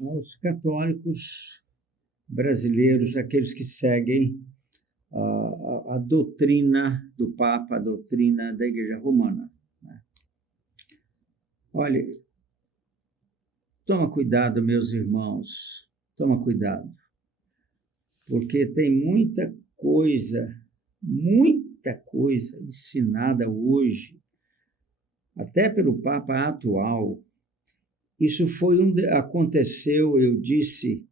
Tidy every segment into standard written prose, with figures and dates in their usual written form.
Aos católicos brasileiros, aqueles que seguem a doutrina do Papa, a doutrina da Igreja Romana. Né? Olha, toma cuidado, meus irmãos, toma cuidado, porque tem muita coisa ensinada hoje, até pelo Papa atual. Isso aconteceu, eu disse,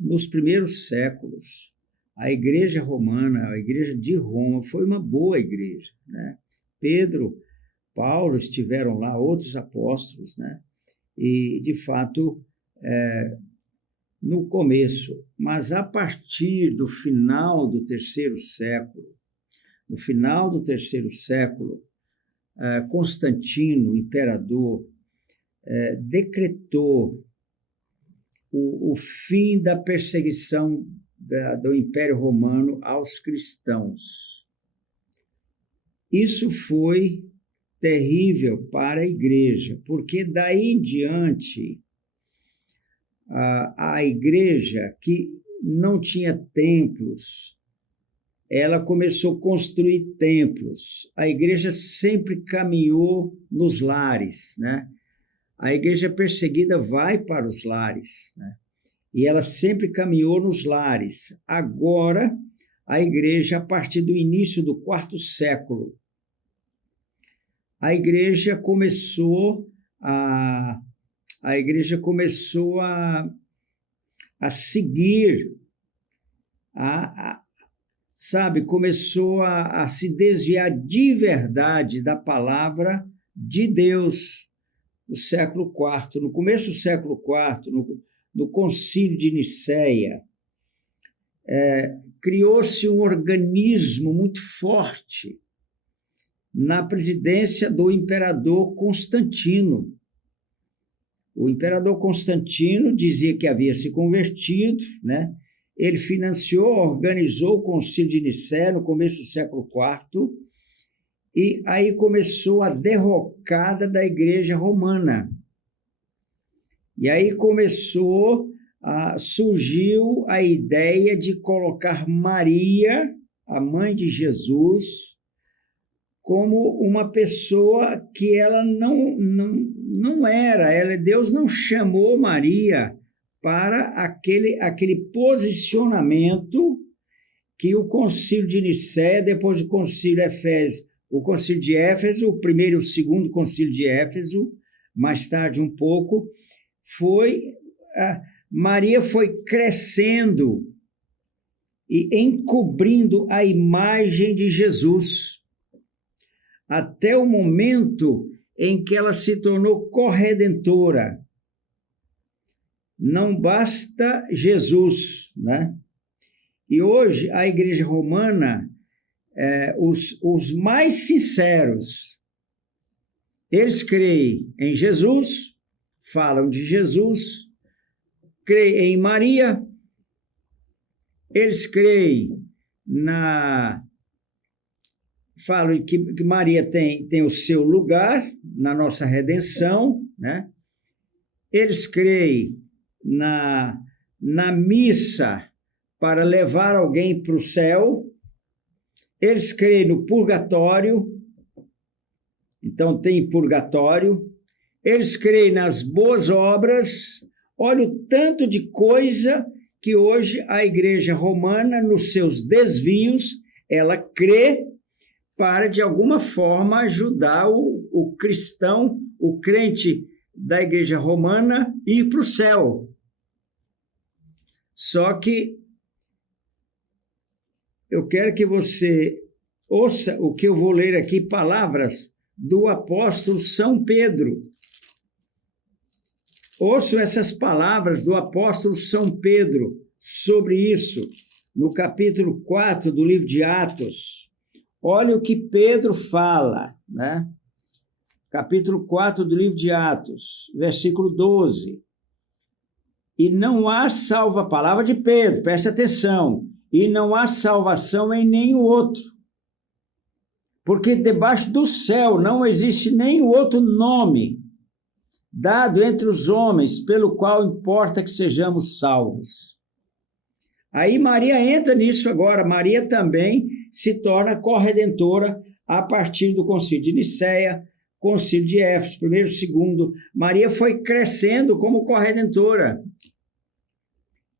nos primeiros séculos. A Igreja Romana, a Igreja de Roma, foi uma boa igreja. Né? Pedro, Paulo estiveram lá, outros apóstolos, né? E, de fato, no começo, mas a partir do final do terceiro século, Constantino, imperador, decretou o fim da perseguição do Império Romano aos cristãos. Isso foi terrível para a igreja, porque daí em diante a igreja, que não tinha templos, ela começou a construir templos. A igreja sempre caminhou nos lares, né? A igreja perseguida vai para os lares, né? E ela sempre caminhou nos lares. Agora, a igreja, a partir do início do quarto século, a igreja começou a seguir, começou a se desviar de verdade da palavra de Deus. No século IV, no começo do século IV, no Concílio de Nicéia, criou-se um organismo muito forte na presidência do imperador Constantino. O imperador Constantino dizia que havia se convertido, né? Ele financiou, organizou o Concílio de Nicéia no começo do século IV, e aí começou a derrocada da Igreja Romana. E aí surgiu a ideia de colocar Maria, a mãe de Jesus, como uma pessoa que ela não era. Deus não chamou Maria para aquele posicionamento que o Concílio de Nicéia, depois do Concílio o Concílio de Éfeso, o primeiro e o segundo Concílio de Éfeso, mais tarde um pouco, Maria foi crescendo e encobrindo a imagem de Jesus, até o momento em que ela se tornou corredentora. Não basta Jesus, né? E hoje a Igreja Romana, os mais sinceros, eles creem em Jesus, falam de Jesus, creem em Maria, eles creem falam que Maria tem o seu lugar na nossa redenção, né? Eles creem na missa para levar alguém para o céu. Eles creem no purgatório, então tem purgatório. Eles creem nas boas obras. Olha o tanto de coisa que hoje a Igreja Romana, nos seus desvios, ela crê para, de alguma forma, ajudar o cristão, o crente da Igreja Romana, ir para o céu. Só que eu quero que você ouça o que eu vou ler aqui, palavras do apóstolo São Pedro. Ouçam essas palavras do apóstolo São Pedro sobre isso, no capítulo 4 do livro de Atos. Olha o que Pedro fala, né? Capítulo 4 do livro de Atos, versículo 12. E não há palavra de Pedro, presta atenção, e não há salvação em nenhum outro, porque debaixo do céu não existe nenhum outro nome dado entre os homens, pelo qual importa que sejamos salvos. Aí Maria entra nisso agora. Maria também se torna corredentora a partir do concílio de Nicéia, concílio de Éfeso, primeiro, segundo. Maria foi crescendo como corredentora.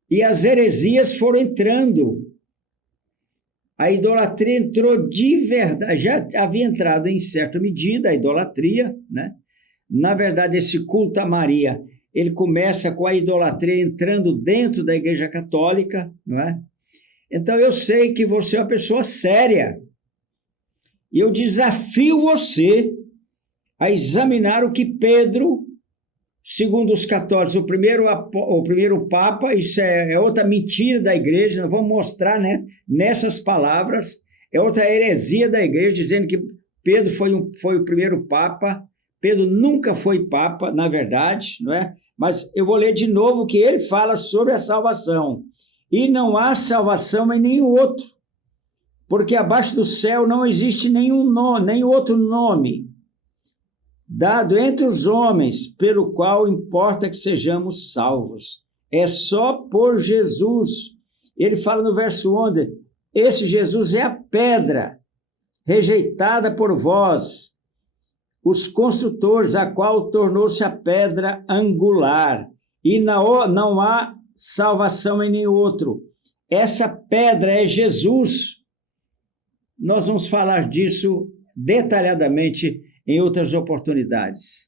E as heresias foram entrando. A idolatria entrou de verdade. Já havia entrado em certa medida a idolatria, né? Na verdade, esse culto a Maria, ele começa com a idolatria entrando dentro da Igreja Católica, não é? Então, eu sei que você é uma pessoa séria. E eu desafio você a examinar o que Pedro, segundo os católicos, o primeiro Papa, isso é outra mentira da Igreja, nós vamos mostrar, né, nessas palavras, é outra heresia da Igreja, dizendo que Pedro foi o primeiro Papa. Pedro nunca foi Papa, na verdade, não é? Mas eu vou ler de novo o que ele fala sobre a salvação. E não há salvação em nenhum outro, porque abaixo do céu não existe nenhum nome, nem outro nome dado entre os homens, pelo qual importa que sejamos salvos. É só por Jesus. Ele fala no verso 11, esse Jesus é a pedra rejeitada por vós, os construtores, a qual tornou-se a pedra angular, e não há salvação em nenhum outro. Essa pedra é Jesus. Nós vamos falar disso detalhadamente em outras oportunidades.